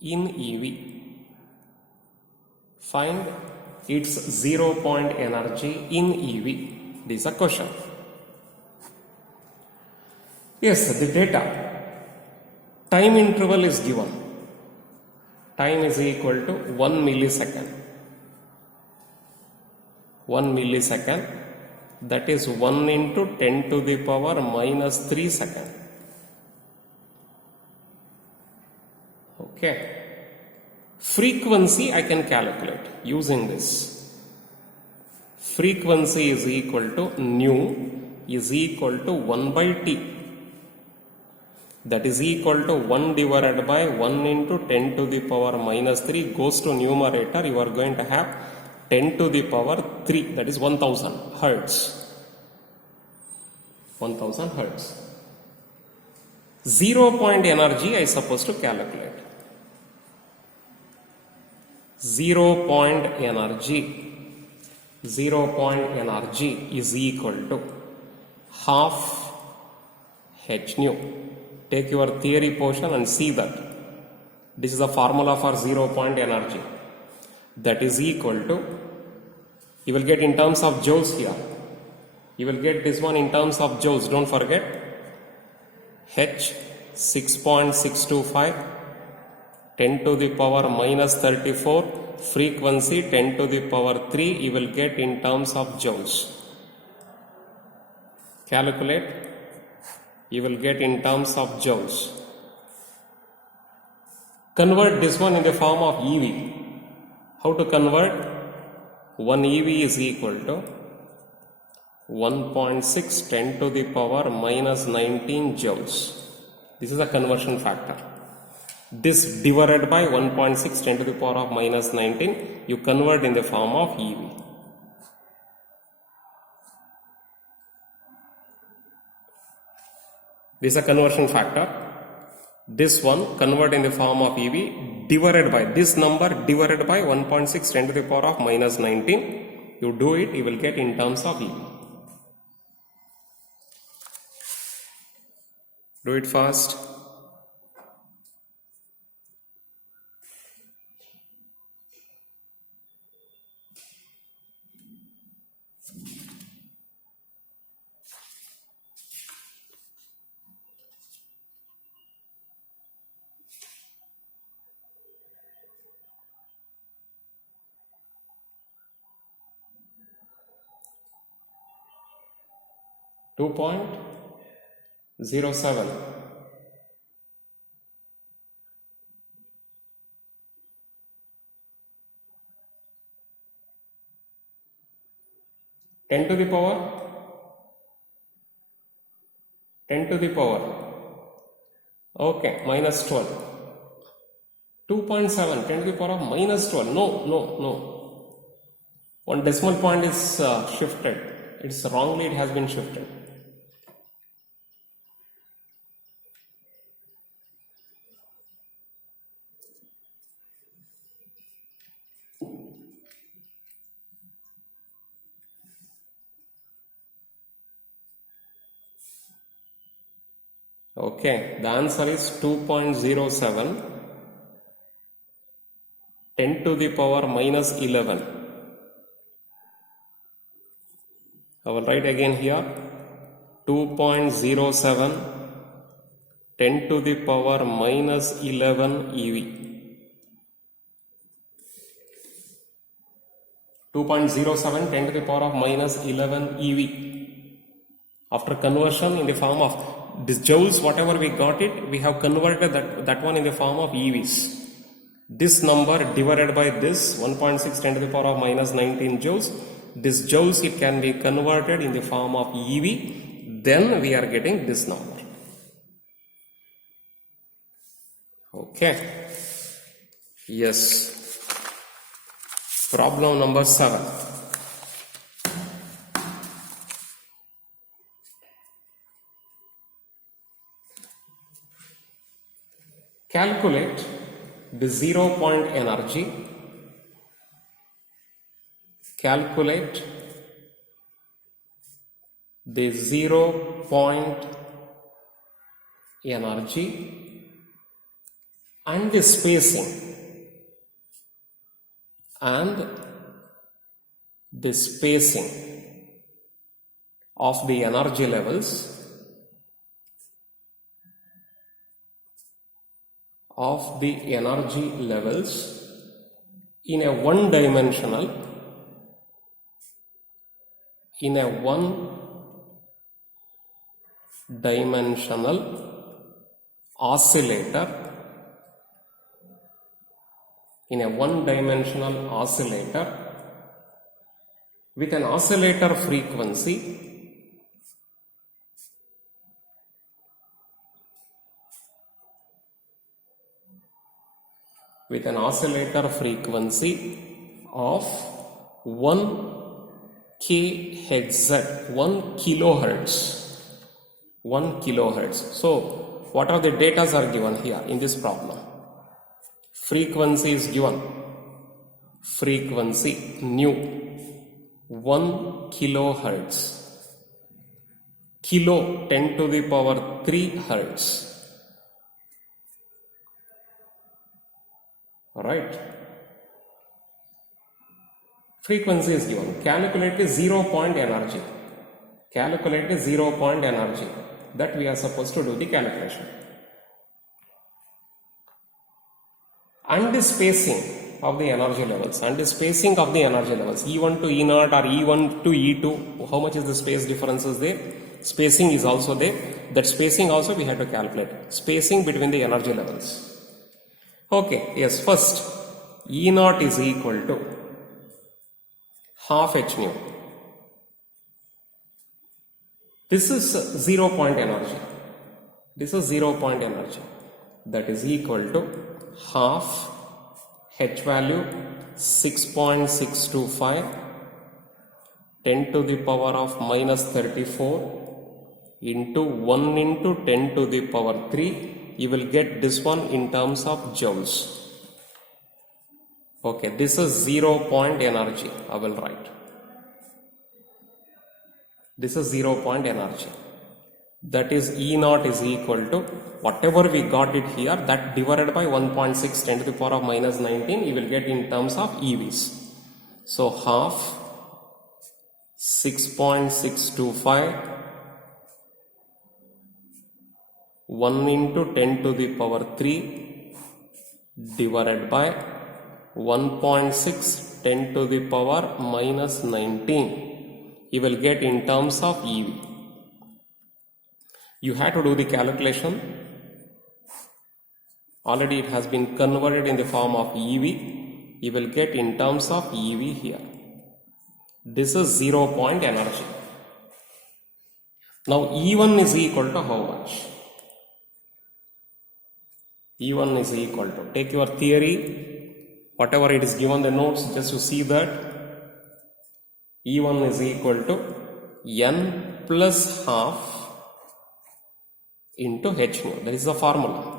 in EV. Find its 0 point energy in EV. This is a question. Yes, the data. Time interval is given. Time is equal to 1 millisecond. 1 millisecond, that is 1 into 10 to the power minus 3 seconds. Okay. Frequency I can calculate using this. Frequency is equal to nu is equal to 1 by t. That is equal to 1 divided by 1 into 10 to the power minus 3 goes to numerator. You are going to have 10 to the power 3, that is 1000 hertz. 1000 hertz. 0 point energy I supposed to calculate. 0 point energy. 0 point energy is equal to half h nu. Take your theory portion and see that. This is the formula for 0 point energy. That is equal to, you will get in terms of joules here. You will get this one in terms of joules, don't forget. H 6.625, 10 to the power minus 34, frequency 10 to the power 3, you will get in terms of joules. Calculate, you will get in terms of joules. Convert this one in the form of EV. How to convert? 1 EV is equal to 1.6 10 to the power minus 19 joules. This is a conversion factor. This divided by 1.6 10 to the power of minus 19, you convert in the form of EV. This is a conversion factor. This one convert in the form of EV divided by this number divided by 1.6 10 to the power of minus 19. You do it, you will get in terms of EV. Do it fast. .07. Ten to the power. Okay, minus 12. 2.7, 10 to the power of minus 12. No. One decimal point is shifted. It's wrongly, it has been shifted. Okay, the answer is 2.07 10 to the power minus 11. I will write again here 2.07 10 to the power minus 11 EV. 2.07 10 to the power of minus 11 EV. After conversion in the form of this joules, whatever we got it, we have converted that one in the form of EVs. This number divided by this 1.6 10 to the power of minus 19 joules. This joules, it can be converted in the form of EV. Then we are getting this number. Okay. Yes. Problem number 7. Calculate the 0 point energy. Calculate the 0 point energy and the spacing of the energy levels in a one-dimensional oscillator with an oscillator frequency of 1 kHz, 1 kilohertz. So what are the data are given here in this problem? Frequency is given, frequency nu 1 kilohertz, kilo 10 to the power 3 hertz. Right? Frequency is given. Calculate the 0 point energy. That we are supposed to do the calculation. And the spacing of the energy levels. E1 to E0 or E1 to E2. How much is the space difference is there? Spacing is also there. That spacing also we have to calculate. Spacing between the energy levels. Okay, yes, first E0 is equal to half h nu. This is 0 point energy. That is equal to half h value 6.625 10 to the power of minus 34 into 1 into 10 to the power 3. You will get this one in terms of joules. Okay, this is 0 point energy. I will write. This is 0 point energy. That is E0 is equal to whatever we got it here, that divided by 1.6 10 to the power of minus 19, you will get in terms of EVs. So half 6.625 1 into 10 to the power 3 divided by 1.6 10 to the power minus 19. You will get in terms of EV. You have to do the calculation. Already it has been converted in the form of EV. You will get in terms of EV here. This is 0 point energy. Now E1 is equal to how much? E1 is equal to, take your theory, whatever it is given the notes, just to see that E1 is equal to n plus half into h nu. That is the formula.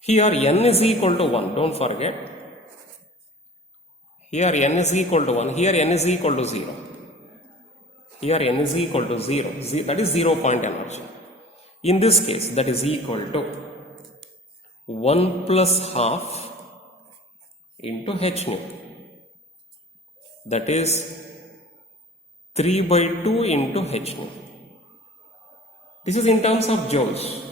Here n is equal to 1, don't forget. Here n is equal to 1, here n is equal to 0. Here n is equal to 0, that is 0 point energy. In this case, that is equal to 1 plus half into h nu. That is 3 by 2 into h nu. This is in terms of joules.